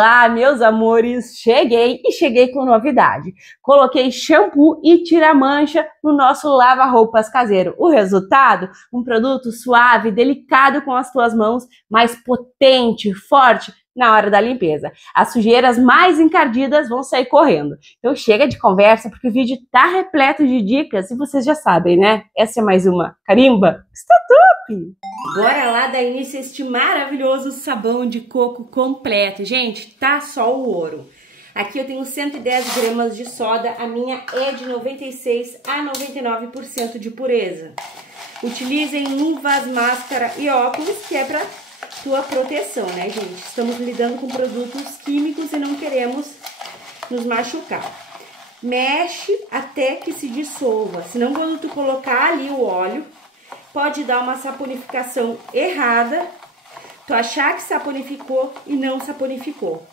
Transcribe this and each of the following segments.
Olá, meus amores! Cheguei com novidade. Coloquei shampoo e tira-mancha no nosso lava-roupas caseiro. O resultado? Um produto suave, delicado com as tuas mãos, mais potente, forte na hora da limpeza. As sujeiras mais encardidas vão sair correndo. Então chega de conversa, porque o vídeo tá repleto de dicas e vocês já sabem, né? Essa é mais uma. Carimba? Está top! Bora lá dar início a este maravilhoso sabão de coco completo. Gente, tá só o ouro. Aqui eu tenho 110 gramas de soda, a minha é de 96 a 99% de pureza. Utilizem luvas, máscara e óculos, que é para tua proteção, né, gente? Estamos lidando com produtos químicos e não queremos nos machucar. Mexe até que se dissolva, senão quando tu colocar ali o óleo, pode dar uma saponificação errada, tu achar que saponificou e não saponificou.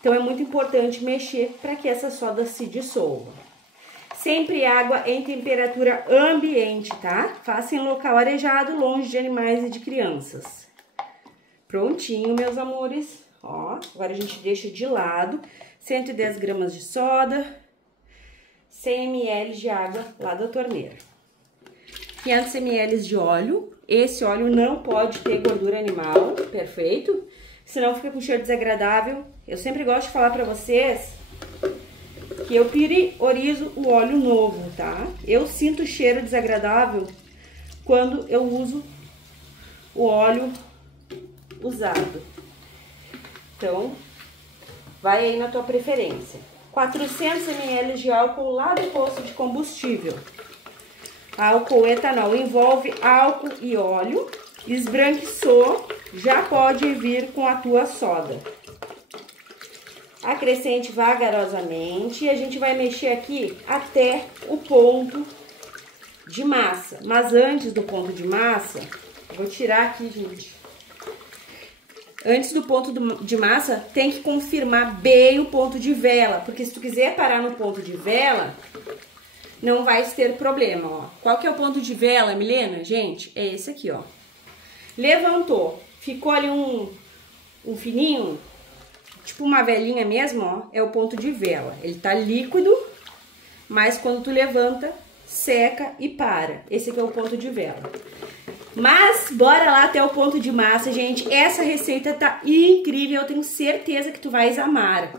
Então é muito importante mexer para que essa soda se dissolva. Sempre água em temperatura ambiente, tá? Faça em local arejado, longe de animais e de crianças. Prontinho, meus amores. Ó, agora a gente deixa de lado. 110 gramas de soda, 100 ml de água lá da torneira. 500 ml de óleo. Esse óleo não pode ter gordura animal, perfeito? Senão fica com cheiro desagradável. Eu sempre gosto de falar pra vocês que eu priorizo o óleo novo, tá? Eu sinto cheiro desagradável quando eu uso o óleo usado. Então, vai aí na tua preferência. 400 ml de álcool lá do posto de combustível. Álcool etanol envolve álcool e óleo. Esbranquiçou, já pode vir com a tua soda. Acrescente vagarosamente e a gente vai mexer aqui até o ponto de massa. Mas antes do ponto de massa, eu vou tirar aqui, gente. Antes do ponto de massa, tem que confirmar bem o ponto de vela, porque se tu quiser parar no ponto de vela, não vai ter problema, ó. Qual que é o ponto de vela, Milena? Gente, é esse aqui, ó. Levantou, ficou ali um fininho, tipo uma velinha mesmo, ó, é o ponto de vela. Ele tá líquido, mas quando tu levanta, seca e para. Esse aqui é o ponto de vela. Mas bora lá até o ponto de massa, gente. Essa receita tá incrível, eu tenho certeza que tu vais amar.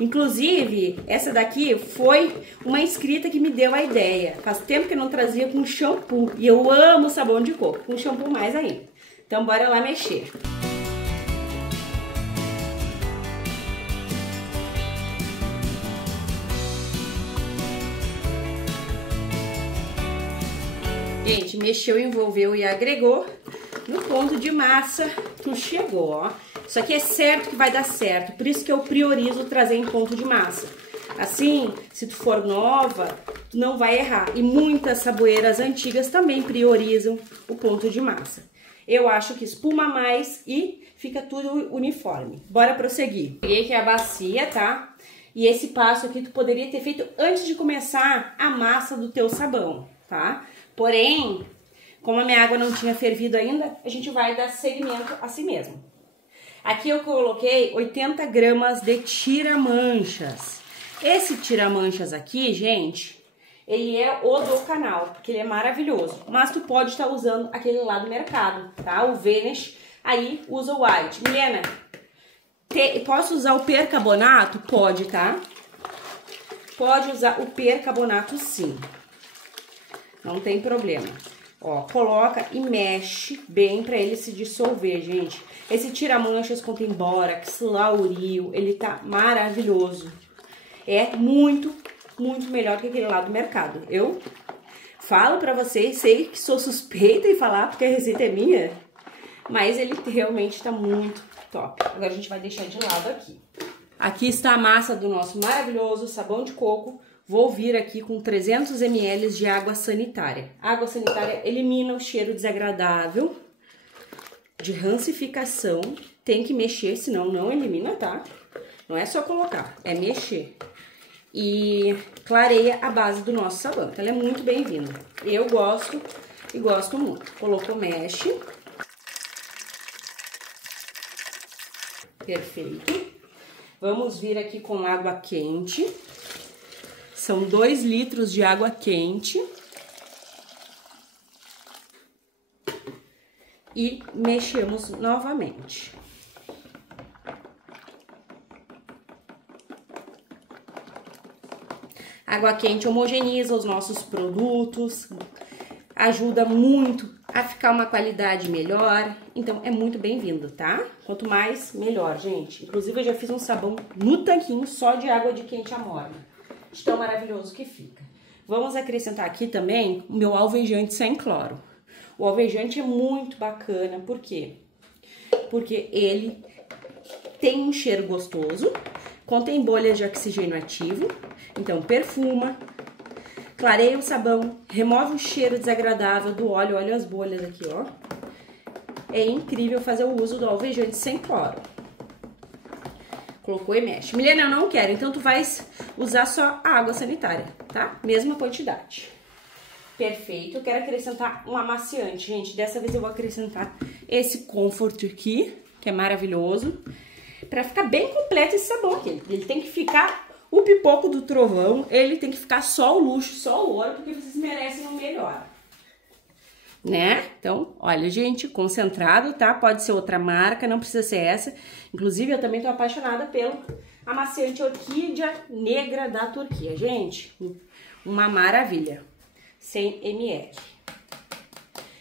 Inclusive, essa daqui foi uma inscrita que me deu a ideia. Faz tempo que eu não trazia com shampoo e eu amo sabão de coco, com shampoo mais ainda. Então bora lá mexer. Gente, mexeu, envolveu e agregou. No ponto de massa, tu chegou, ó. Isso aqui é certo que vai dar certo, por isso que eu priorizo trazer em ponto de massa. Assim, se tu for nova, tu não vai errar. E muitas saboeiras antigas também priorizam o ponto de massa. Eu acho que espuma mais e fica tudo uniforme. Bora prosseguir. Peguei aqui a bacia, tá? E esse passo aqui tu poderia ter feito antes de começar a massa do teu sabão, tá? Porém, como a minha água não tinha fervido ainda, a gente vai dar seguimento assim mesmo. Aqui eu coloquei 80 gramas de tira-manchas. Esse tira-manchas aqui, gente, ele é o do canal, porque ele é maravilhoso. Mas tu pode estar usando aquele lá do mercado, tá? O Vanish, aí usa o White. Milena, posso usar o percarbonato? Pode, tá? Pode usar o percarbonato sim. Não tem problema. Ó, coloca e mexe bem pra ele se dissolver, gente. Esse tira-manchas contém bórax, lauril, ele tá maravilhoso. É muito, muito melhor que aquele lá do mercado. Eu falo pra vocês, sei que sou suspeita em falar porque a receita é minha, mas ele realmente tá muito top. Agora a gente vai deixar de lado aqui. Aqui está a massa do nosso maravilhoso sabão de coco. Vou vir aqui com 300 ml de água sanitária. A água sanitária elimina o cheiro desagradável de rancificação. Tem que mexer, senão não elimina, tá? Não é só colocar, é mexer. E clareia a base do nosso sabão. Então, ela é muito bem-vinda. Eu gosto e gosto muito. Colocou, mexe. Perfeito. Vamos vir aqui com água quente. São 2 litros de água quente. E mexemos novamente. Água quente homogeneiza os nossos produtos, ajuda muito a ficar uma qualidade melhor, então é muito bem-vindo, tá? Quanto mais, melhor, gente. Inclusive, eu já fiz um sabão no tanquinho só de água de quente amora. De tão maravilhoso que fica. Vamos acrescentar aqui também o meu alvejante sem cloro. O alvejante é muito bacana, por quê? Porque ele tem um cheiro gostoso, contém bolhas de oxigênio ativo, então perfuma, clareia o sabão, remove o cheiro desagradável do óleo, olha as bolhas aqui, ó. É incrível fazer o uso do alvejante sem cloro. Colocou e mexe. Milena, eu não quero, então tu vais usar só a água sanitária, tá? Mesma quantidade. Perfeito, eu quero acrescentar um amaciante, gente. Dessa vez eu vou acrescentar esse Comfort aqui, que é maravilhoso. Pra ficar bem completo esse sabão aqui. Ele tem que ficar o pipoco do trovão, ele tem que ficar só o luxo, só o ouro, porque vocês merecem o melhor. Né? Então, olha, gente, concentrado, tá? Pode ser outra marca, não precisa ser essa. Inclusive, eu também tô apaixonada pelo amaciante Orquídea Negra da Turquia. Gente, uma maravilha. 100 ml.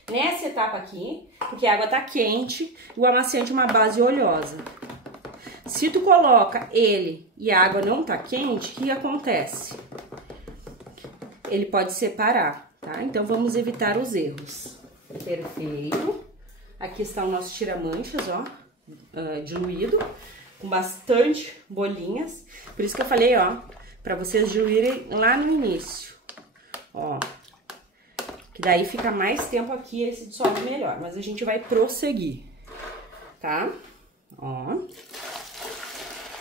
Nessa etapa aqui, porque a água tá quente, o amaciante é uma base oleosa. Se tu coloca ele e a água não tá quente, o que acontece? Ele pode separar, tá? Então, vamos evitar os erros. Perfeito. Aqui está o nosso tira-manchas, ó, diluído, com bastante bolinhas. Por isso que eu falei, ó, pra vocês diluírem lá no início, ó. Que daí fica mais tempo aqui, ele se dissolve melhor. Mas a gente vai prosseguir, tá? Ó.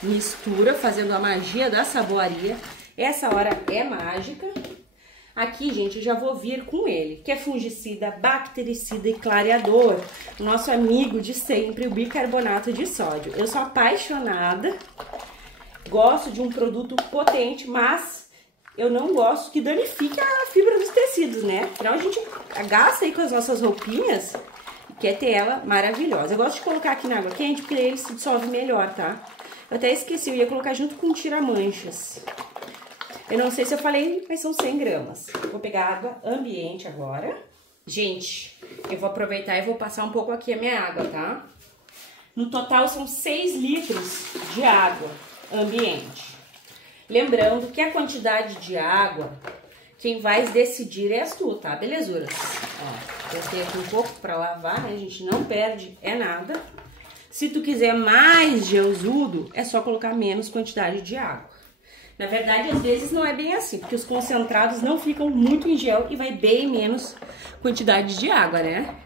Mistura, fazendo a magia da saboaria. Essa hora é mágica. Aqui, gente, eu já vou vir com ele, que é fungicida, bactericida e clareador. Nosso amigo de sempre, o bicarbonato de sódio. Eu sou apaixonada, gosto de um produto potente, mas eu não gosto que danifique a fibra dos tecidos, né? Afinal, a gente gasta aí com as nossas roupinhas e quer ter ela maravilhosa. Eu gosto de colocar aqui na água quente, porque ele se dissolve melhor, tá? Eu até esqueci, eu ia colocar junto com tira-manchas. Eu não sei se eu falei, mas são 100 gramas. Vou pegar água ambiente agora. Gente, eu vou aproveitar e vou passar um pouco aqui a minha água, tá? No total são 6 litros de água ambiente. Lembrando que a quantidade de água, quem vai decidir és tu, tá? Belezuras. Ó, coloquei aqui um pouco pra lavar, né? A gente não perde nada. Se tu quiser mais gelzudo, é só colocar menos quantidade de água. Na verdade, às vezes não é bem assim, porque os concentrados não ficam muito em gel e vai bem menos quantidade de água, né?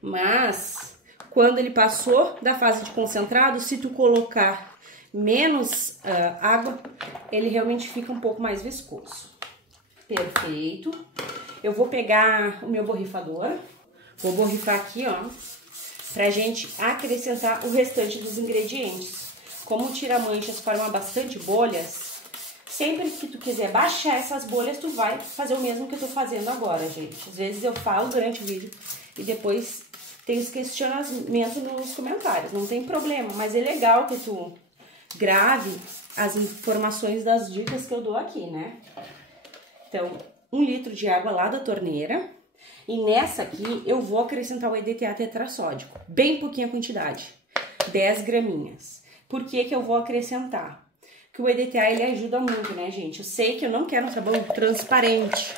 Mas, quando ele passou da fase de concentrado, se tu colocar menos água, ele realmente fica um pouco mais viscoso. Perfeito. Eu vou pegar o meu borrifador, vou borrifar aqui, ó, pra gente acrescentar o restante dos ingredientes. Como o tira-manchas forma bastante bolhas, sempre que tu quiser baixar essas bolhas, tu vai fazer o mesmo que eu tô fazendo agora, gente. Às vezes eu falo durante o vídeo e depois tem os questionamentos nos comentários. Não tem problema, mas é legal que tu grave as informações das dicas que eu dou aqui, né? Então, 1 litro de água lá da torneira. E nessa aqui eu vou acrescentar o EDTA tetrassódico, bem pouquinha quantidade, 10 graminhas. Por que que eu vou acrescentar? Porque o EDTA, ele ajuda muito, né, gente? Eu sei que eu não quero um sabão transparente,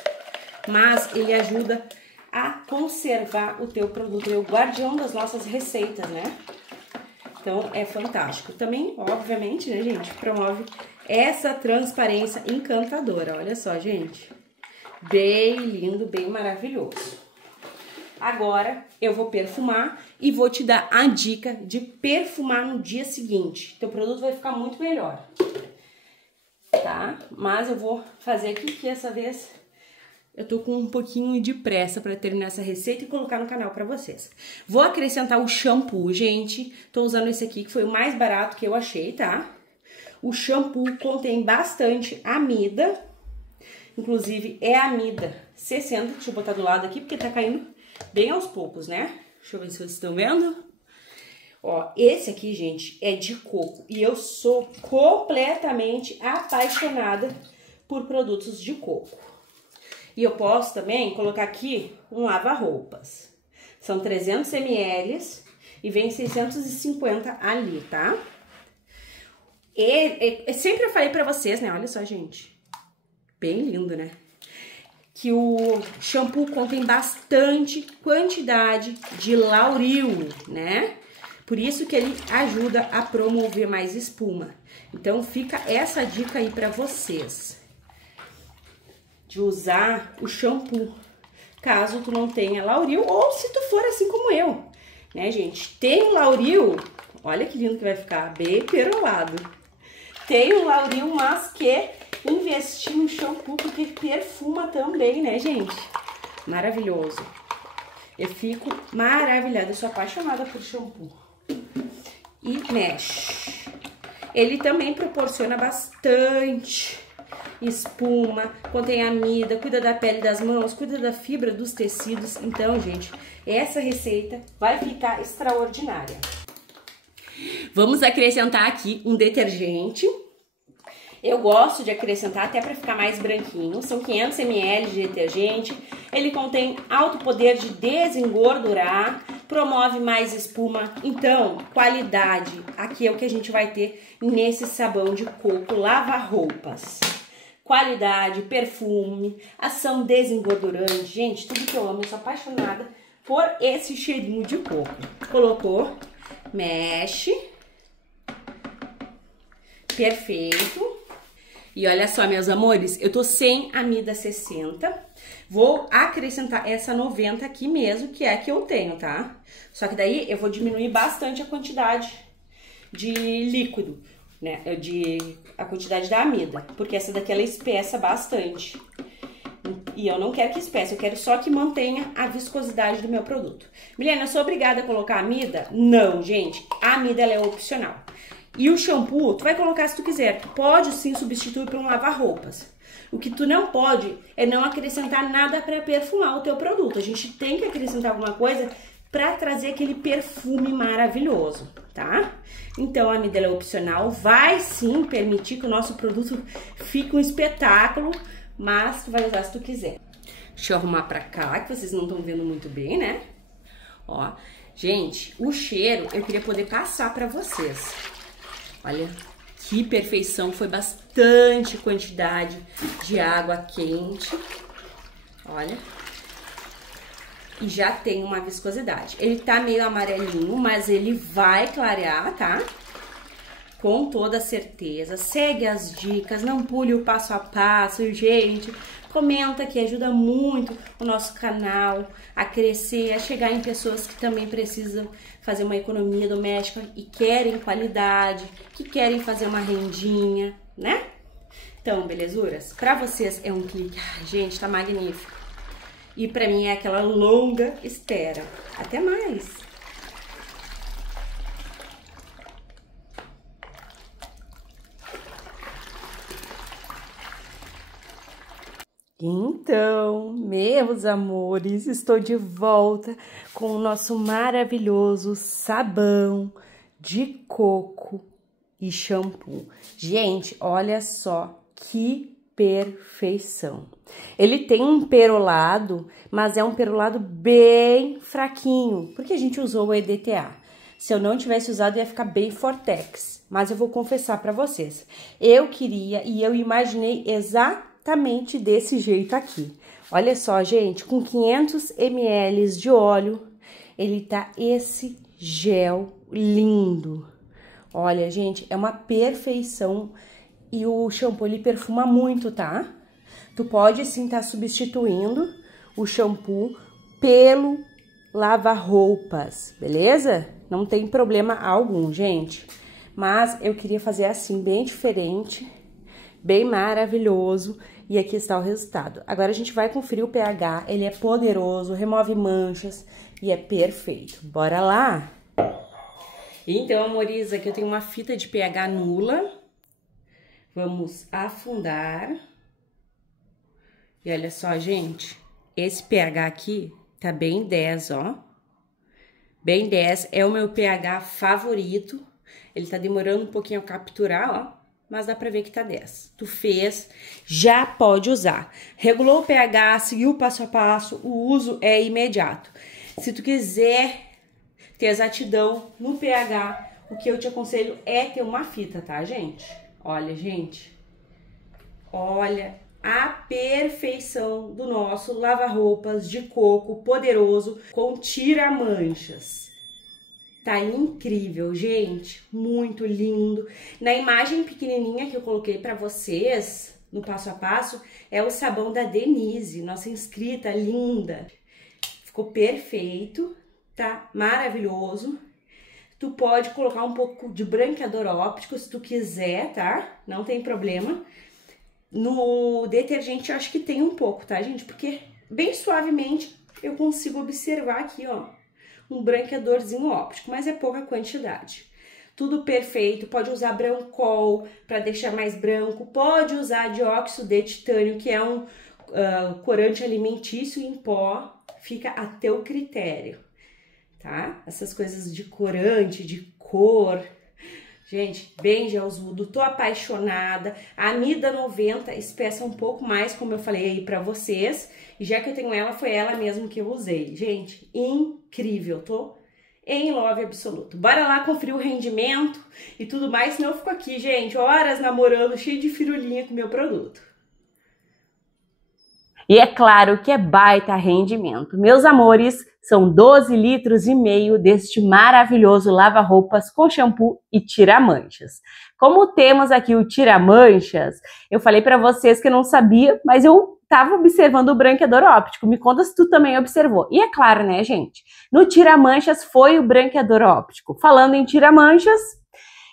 mas ele ajuda a conservar o teu produto. É o guardião das nossas receitas, né? Então, é fantástico. Também, obviamente, né, gente, promove essa transparência encantadora. Olha só, gente. Bem lindo, bem maravilhoso. Agora, eu vou perfumar e vou te dar a dica de perfumar no dia seguinte. Teu produto vai ficar muito melhor, tá? Mas eu vou fazer aqui que essa vez eu tô com um pouquinho de pressa pra terminar essa receita e colocar no canal pra vocês. Vou acrescentar o shampoo, gente. Tô usando esse aqui, que foi o mais barato que eu achei, tá? O shampoo contém bastante amida, inclusive é amida 60, deixa eu botar do lado aqui porque tá caindo bem aos poucos, né? Deixa eu ver se vocês estão vendo. Ó, esse aqui, gente, é de coco e eu sou completamente apaixonada por produtos de coco. E eu posso também colocar aqui um lava-roupas. São 300 ml e vem 650 ali, tá? Sempre eu falei pra vocês, né? Olha só, gente. Bem lindo, né? Que o shampoo contém bastante quantidade de lauril, né? Por isso que ele ajuda a promover mais espuma. Então, fica essa dica aí pra vocês. De usar o shampoo, caso tu não tenha lauril, ou se tu for assim como eu, né, gente? Tem um lauril, olha que lindo que vai ficar, bem perolado. Tem um lauril, mas que investi no shampoo, porque perfuma também, né, gente? Maravilhoso. Eu fico maravilhada, eu sou apaixonada por shampoo. E mesh. Ele também proporciona bastante espuma, contém amida, cuida da pele das mãos, cuida da fibra dos tecidos. Então, gente, essa receita vai ficar extraordinária. Vamos acrescentar aqui um detergente. Eu gosto de acrescentar até para ficar mais branquinho. São 500 ml de detergente. Ele contém alto poder de desengordurar, promove mais espuma. Então, qualidade. Aqui é o que a gente vai ter nesse sabão de coco lava-roupas. Qualidade, perfume, ação desengordurante. Gente, tudo que eu amo, eu sou apaixonada por esse cheirinho de coco. Colocou, mexe. Perfeito. E olha só, meus amores, eu tô sem amida 60. Vou acrescentar essa 90 aqui mesmo, que é a que eu tenho, tá? Só que daí eu vou diminuir bastante a quantidade de líquido, né? A quantidade da amida, porque essa daqui ela espessa bastante. E eu não quero que espesse, eu quero só que mantenha a viscosidade do meu produto. Milena, eu sou obrigada a colocar amida? Não, gente, a amida ela é opcional. E o shampoo, tu vai colocar se tu quiser. Tu pode sim substituir por um lava-roupas. O que tu não pode é não acrescentar nada para perfumar o teu produto. A gente tem que acrescentar alguma coisa para trazer aquele perfume maravilhoso, tá? Então, a amida é opcional. Vai sim permitir que o nosso produto fique um espetáculo, mas tu vai usar se tu quiser. Deixa eu arrumar pra cá, que vocês não estão vendo muito bem, né? Ó, gente, o cheiro eu queria poder passar pra vocês. Olha que perfeição, foi bastante quantidade de água quente. Olha. E já tem uma viscosidade. Ele tá meio amarelinho, mas ele vai clarear, tá? Com toda certeza. Segue as dicas, não pule o passo a passo, gente. Comenta que ajuda muito o nosso canal a crescer, a chegar em pessoas que também precisam fazer uma economia doméstica e querem qualidade, que querem fazer uma rendinha, né? Então, belezuras, pra vocês é um clique. Ai, gente, tá magnífico. E pra mim é aquela longa espera. Até mais! Então, meus amores, estou de volta com o nosso maravilhoso sabão de coco e shampoo. Gente, olha só que perfeição. Ele tem um perolado, mas é um perolado bem fraquinho, porque a gente usou o EDTA. Se eu não tivesse usado, ia ficar bem Fortex. Mas eu vou confessar para vocês, eu queria e eu imaginei exatamente desse jeito aqui. Olha só, gente, com 500 ml de óleo, ele tá esse gel lindo. Olha, gente, é uma perfeição e o shampoo ele perfuma muito, tá? Tu pode sim estar substituindo o shampoo pelo lava-roupas, beleza? Não tem problema algum, gente. Mas eu queria fazer assim, bem diferente, bem maravilhoso. E aqui está o resultado. Agora a gente vai conferir o pH, ele é poderoso, remove manchas e é perfeito. Bora lá? Então, amores, aqui eu tenho uma fita de pH nula. Vamos afundar. E olha só, gente, esse pH aqui tá bem 10, ó. Bem 10, é o meu pH favorito. Ele tá demorando um pouquinho a capturar, ó, mas dá pra ver que tá 10. Tu fez, já pode usar. Regulou o pH, seguiu o passo a passo, o uso é imediato. Se tu quiser ter exatidão no pH, o que eu te aconselho é ter uma fita, tá, gente? Olha, gente, olha a perfeição do nosso lava-roupas de coco poderoso com tira-manchas. Tá incrível, gente, muito lindo. Na imagem pequenininha que eu coloquei pra vocês, no passo a passo, é o sabão da Denise, nossa inscrita linda. Ficou perfeito, tá maravilhoso. Tu pode colocar um pouco de branqueador óptico se tu quiser, tá? Não tem problema. No detergente eu acho que tem um pouco, tá, gente? Porque bem suavemente eu consigo observar aqui, ó, um branqueadorzinho óptico, mas é pouca quantidade. Tudo perfeito, pode usar Brancol para deixar mais branco, pode usar dióxido de titânio, que é um corante alimentício em pó, fica a teu critério, tá? Essas coisas de corante, de cor... Gente, bem gelzudo, tô apaixonada. A Amida 90 espessa um pouco mais, como eu falei aí pra vocês. E já que eu tenho ela, foi ela mesmo que eu usei. Gente, incrível, tô em love absoluto. Bora lá conferir o rendimento e tudo mais, senão eu fico aqui, gente, horas namorando, cheio de firulinha com o meu produto. E é claro que é baita rendimento. Meus amores, são 12 litros e meio deste maravilhoso lava-roupas com shampoo e tira-manchas. Como temos aqui o tira-manchas, eu falei para vocês que eu não sabia, mas eu estava observando o branqueador óptico. Me conta se tu também observou. E é claro, né, gente? No tira-manchas foi o branqueador óptico. Falando em tira-manchas,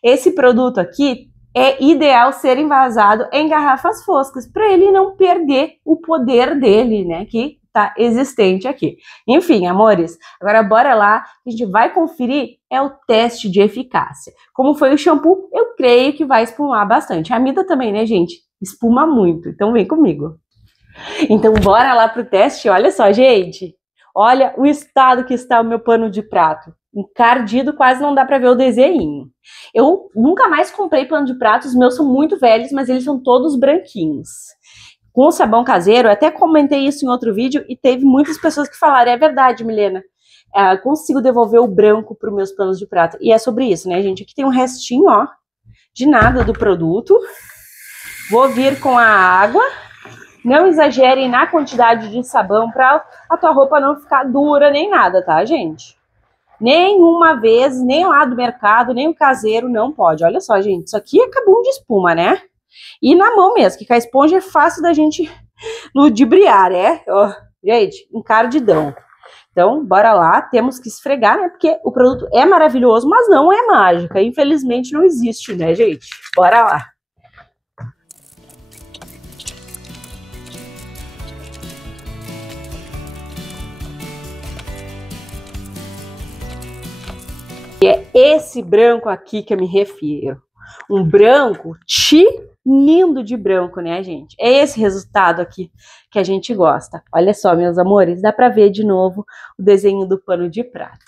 esse produto aqui é ideal ser envasado em garrafas foscas, para ele não perder o poder dele, né, que tá existente aqui. Enfim, amores, agora bora lá, a gente vai conferir é o teste de eficácia. Como foi o shampoo, eu creio que vai espumar bastante. A Amida também, né, gente? Espuma muito, então vem comigo. Então bora lá pro teste, olha só, gente. Olha o estado que está o meu pano de prato. Encardido, quase não dá pra ver o desenho. Eu nunca mais comprei pano de prato, os meus são muito velhos, mas eles são todos branquinhos. Com o sabão caseiro, eu até comentei isso em outro vídeo e teve muitas pessoas que falaram, é verdade, Milena, consigo devolver o branco para os meus panos de prato. E é sobre isso, né, gente? Aqui tem um restinho, ó, de nada do produto. Vou vir com a água. Não exagerem na quantidade de sabão para a tua roupa não ficar dura nem nada, tá, gente? Nenhuma vez, nem lá do mercado, nem o caseiro, não pode. Olha só, gente, isso aqui é cabum de espuma, né? E na mão mesmo, que com a esponja é fácil da gente ludibriar, né? Ó, gente, encardidão. Então, bora lá, temos que esfregar, né? Porque o produto é maravilhoso, mas não é mágica. Infelizmente não existe, né, gente? Bora lá. E é esse branco aqui que eu me refiro. Um branco tinindo de branco, né, gente? É esse resultado aqui que a gente gosta. Olha só, meus amores, dá pra ver de novo o desenho do pano de prato.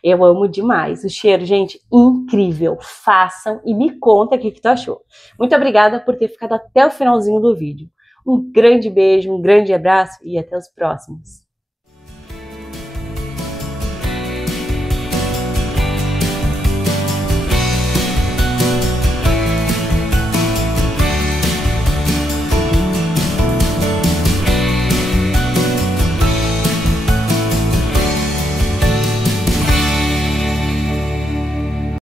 Eu amo demais. O cheiro, gente, incrível. Façam e me conta o que tu achou. Muito obrigada por ter ficado até o finalzinho do vídeo. Um grande beijo, um grande abraço e até os próximos.